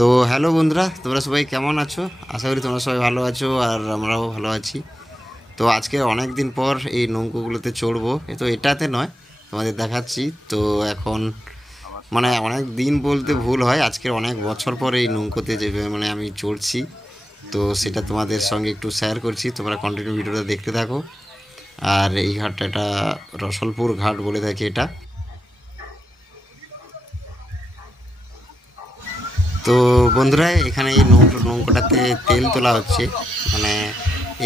তো হ্যালো বন্ধুরা, তোমরা সবাই কেমন আছো? আশা করি তোমরা সবাই ভালো আছো আর আমরাও ভালো আছি। তো আজকে অনেক দিন পর এই নৌকোগুলোতে চড়বো। তো এটাতে নয়, তোমাদের দেখাচ্ছি। তো এখন মানে অনেক দিন বলতে ভুল হয়, আজকের অনেক বছর পর এই নৌকোতে যে মানে আমি চড়ছি। তো সেটা তোমাদের সঙ্গে একটু শেয়ার করছি, তোমরা কন্টিনিউ ভিডিওটা দেখতে থাকো। আর এই ঘাটটা, এটা রসলপুর ঘাট বলে থাকি এটা। তো বন্ধুরা, এখানে এই নৌকোটাতে তেল তোলা হচ্ছে। মানে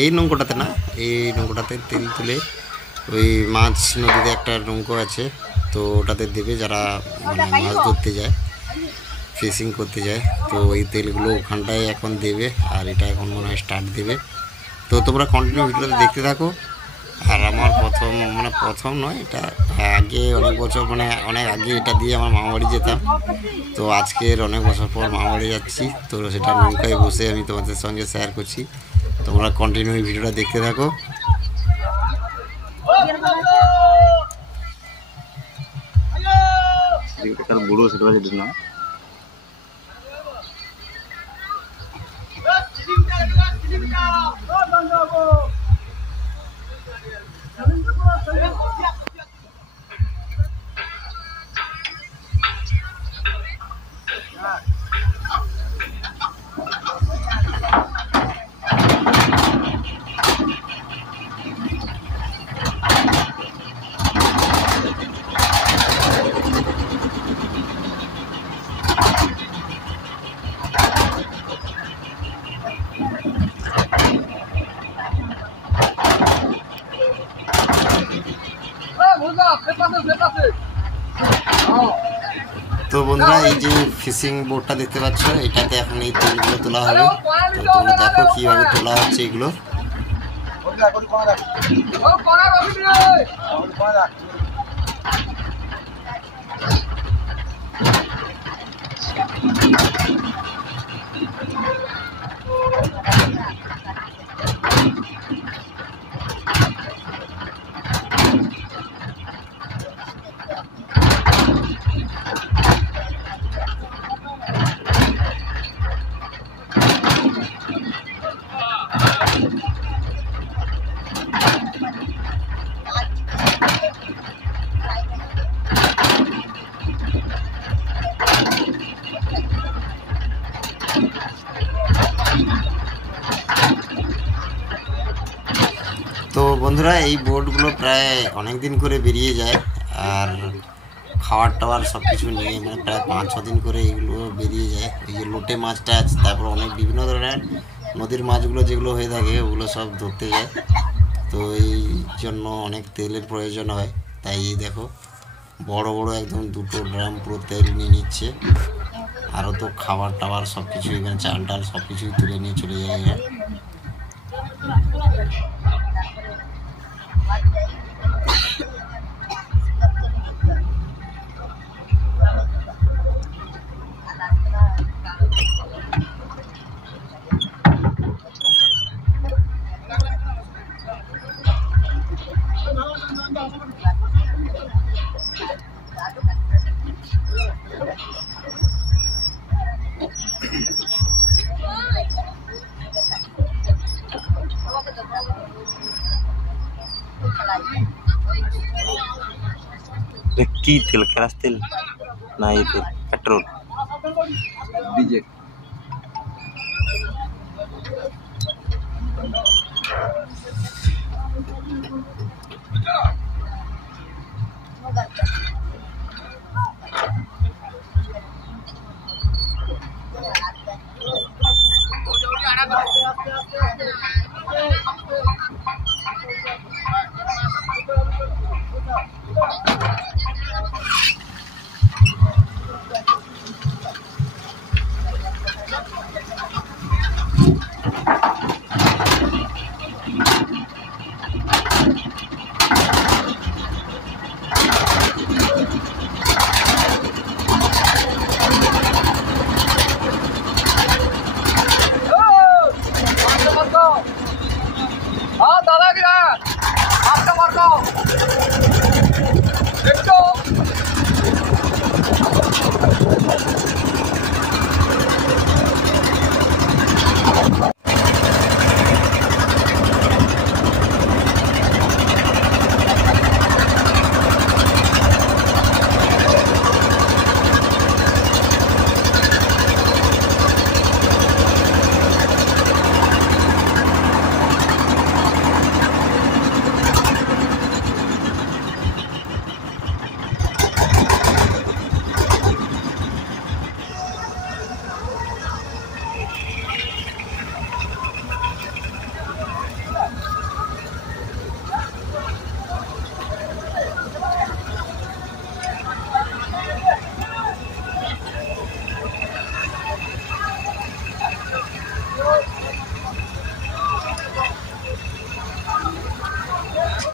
এই নৌকোটাতে না, এই নৌকোটাতে তেল তুলে ওই মাছ নদীতে একটা নৌকো আছে, তো ওটাতে দেবে যারা মানে মাছ ধরতে যায়, ফিশিং করতে যায়। তো এই তেলগুলো ওখানটায় এখন দেবে, আর এটা এখন মনে হয় স্টার্ট দেবে। তো তোমরা কন্টিনিউ ভিডিওতে দেখতে থাকো। আর আমার প্রথম মানে প্রথম নয় এটা, আগে অনেক বছর মানে অনেক আগে এটা দিয়ে আমার মামাবাড়ি যেতাম। তো আজকের অনেক বছর পর মামাবাড়ি যাচ্ছি, তো সেটা নৌকায় বসে আমি তোমাদের সঙ্গে শেয়ার করছি। তোমরা কন্টিনিউ ভিডিওটা দেখতে থাকো। বুড়ো সেটা না। তো বন্ধুরা, এই যে ফিশিং বোটটা দেখতে পাচ্ছ, এটাতে এখন এই তেলগুলো তোলা হবে। তো তোমরা দেখো কীভাবে তোলা হচ্ছে এগুলো। তো বন্ধুরা, এই বোটগুলো প্রায় অনেক দিন করে বেরিয়ে যায়, আর খাবার টাবার সব কিছু নিয়ে মানে প্রায় 5-6 দিন করে এগুলো বেরিয়ে যায়। এই যে লোটে মাছটা আছে, তারপর অনেক বিভিন্ন ধরনের নদীর মাছগুলো যেগুলো হয়ে থাকে ওগুলো সব ধরতে যায়। তো এই জন্য অনেক তেলের প্রয়োজন হয়। তাই এই দেখো, বড় বড় একদম 2টো ড্রাম পুরো তেল নিয়ে নিচ্ছে। আরও তো খাবার টাবার সব কিছুই, মানে চাল ডাল সব কিছুই তুলে নিয়ে চলে যায়। কি তেল? কেরাস তেল না এই তেল পেট্রোল? ডিজেল।